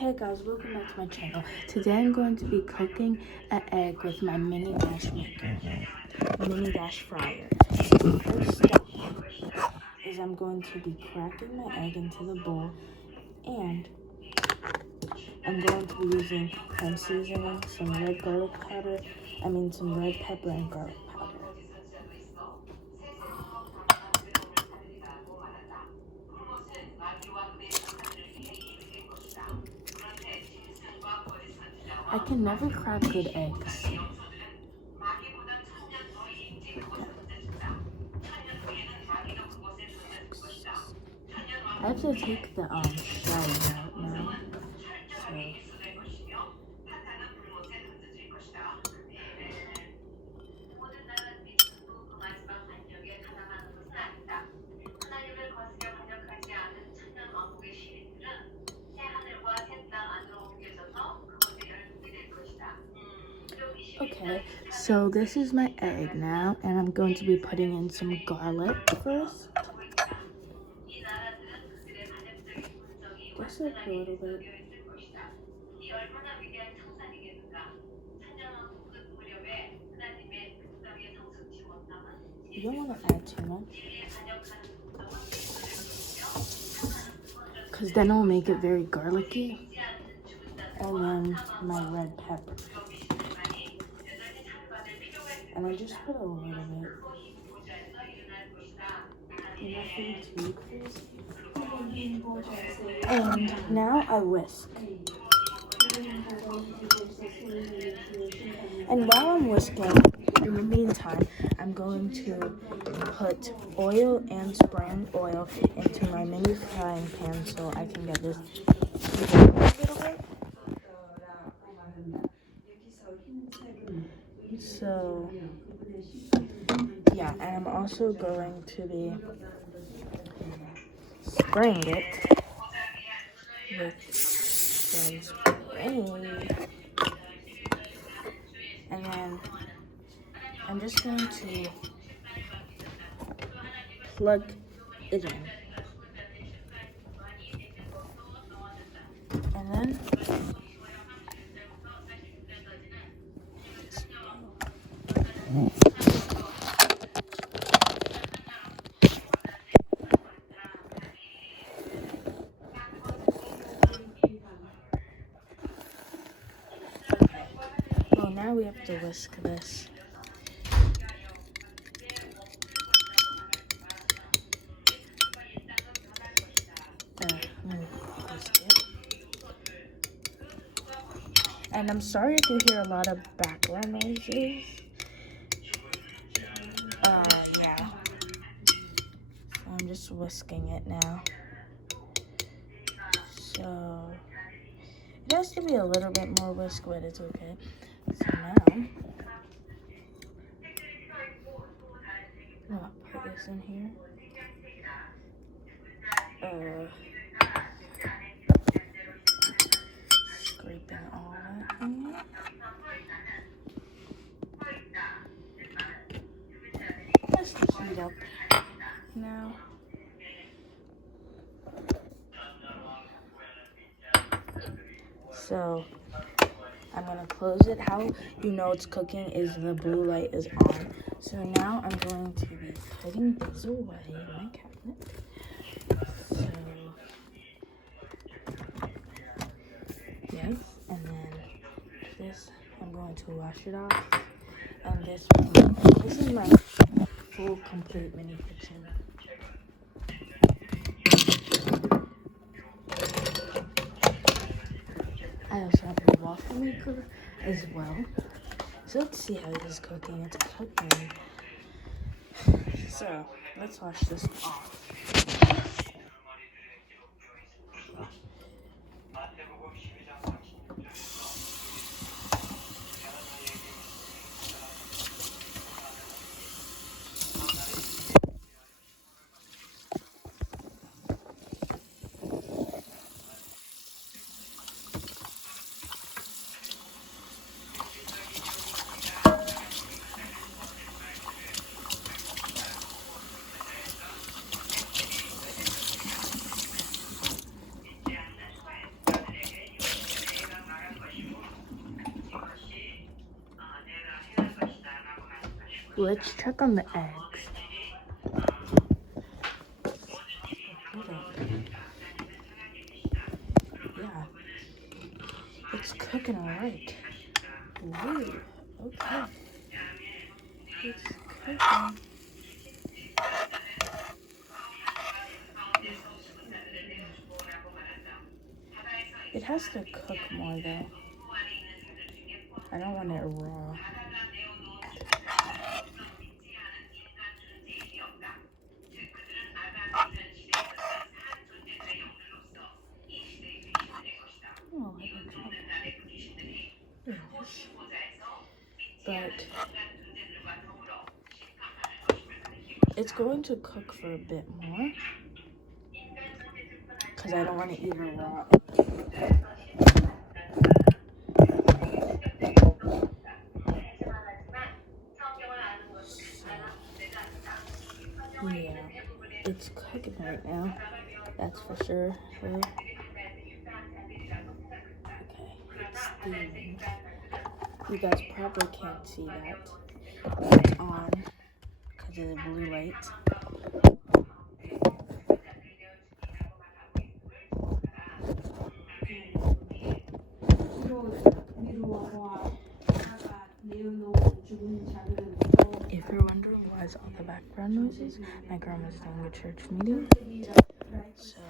Hey guys, welcome back to my channel. Today I'm going to be cooking an egg with my mini dash fryer. The first step is I'm going to be cracking my egg into the bowl, and I'm going to be using some seasoning, some red pepper and garlic powder. I can never crack good eggs. I have to take the shell out now. Okay, so this is my egg now, and I'm going to be putting in some garlic first. Just like a little bit. You don't want to add too much, because then it'll make it very garlicky. And then my red pepper. And I just put a little bit. Nothing too crazy. And now I whisk. And while I'm whisking, in the meantime, I'm going to put oil and spraying oil into my mini frying pan so I can get this a little bit. So, yeah, and I'm also going to be spraying it with some spray. And then I'm just going to plug it in. And then now we have to whisk this. And I'm sorry if you hear a lot of background noises. Yeah. So I'm just whisking it now. So it has to be a little bit more whisk, but it's okay. So now I'll put this in here. Scraping all that in. Let's just heat up now. So I'm gonna close it. How you know it's cooking is the blue light is on. So now I'm going to be putting this away in my cabinet. So yes, and then this I'm going to wash it off. And this is my full complete mini kitchen. I also have a waffle maker as well. So let's see how this is cooking. It's cooking. So let's wash this off. Let's check on the eggs. Yeah, it's cooking all right. Ooh, okay. It's cooking. It has to cook more though. I don't want it raw. Oh, but it's going to cook for a bit more because I don't want to eat it raw. Yeah, it's cooking right now. That's for sure. Okay, it's steaming. You guys probably can't see that. It's on because of the blue light. If you're wondering why it's all the background noises, my grandma's doing a church meeting. So,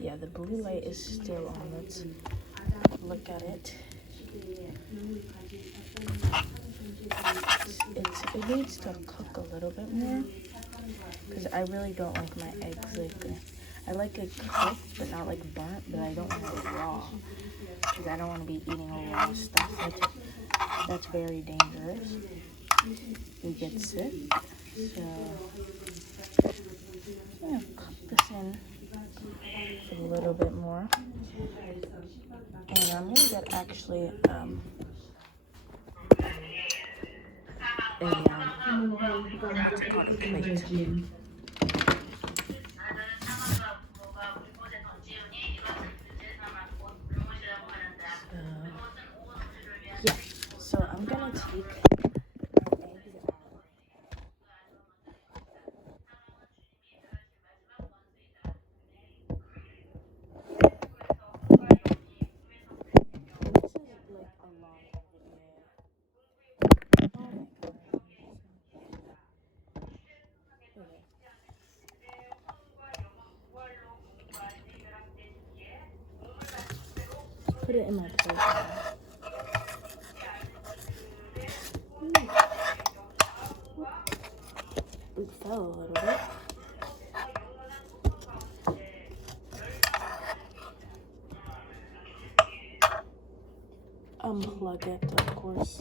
yeah, the blue light is still on. Let's look at it. It needs to cook a little bit more because I really don't like my eggs like that. I like it cooked, but not like burnt, but I don't want it raw because I don't want to be eating raw stuff. That's very dangerous. You get sick. So, I'm going to cook this in a little bit more. And I'm going to get actually a plate. Yeah, so I'm gonna take my eggs out. This is like a long video. Oh my god. Okay. Put it in my plate now. It fell a little bit. Unplug it, of course.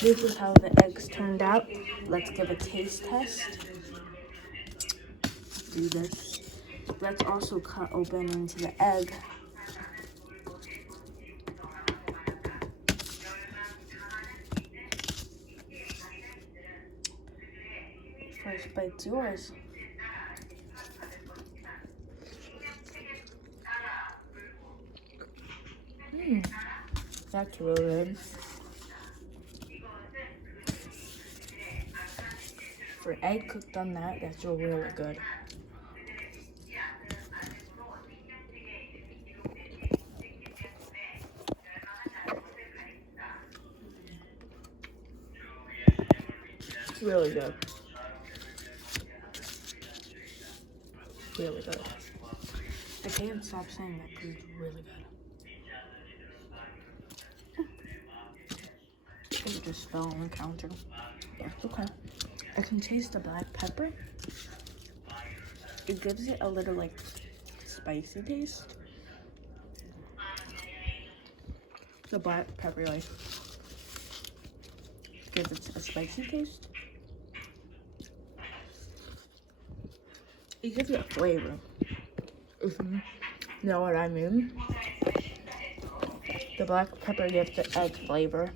This is how the eggs turned out. Let's give a taste test. Do this. Let's also cut open into the egg. First bite's yours. That's really good. For egg cooked on that, that's really good. It's really good. Really good. I can't stop saying that because it's really good. I think it just fell on the counter. That's okay. I can taste the black pepper. It gives it a little like spicy taste. The black pepper like gives it a spicy taste. It gives it a flavor. If you know what I mean. The black pepper gives the egg flavor.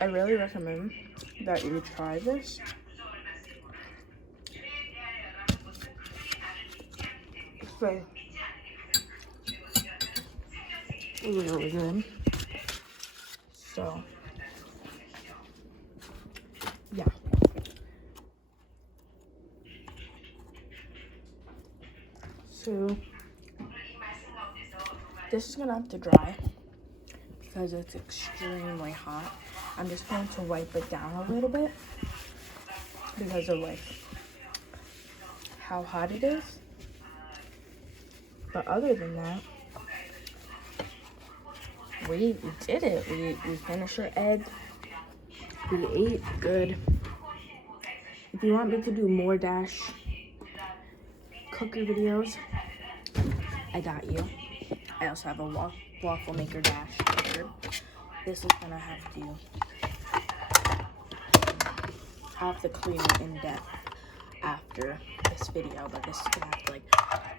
I really recommend that you try this. So really good. So yeah. So this is gonna have to dry because it's extremely hot. I'm just going to wipe it down a little bit because of like how hot it is. But other than that, we did it. We finished our egg. We ate good. If you want me to do more Dash cooker videos, I got you. I also have a waffle maker Dash cooker. This is gonna have to clean it in depth after this video, but this is gonna have to like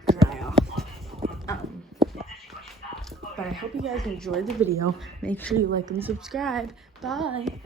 dry off. But I hope you guys enjoyed the video. Make sure you like and subscribe. Bye.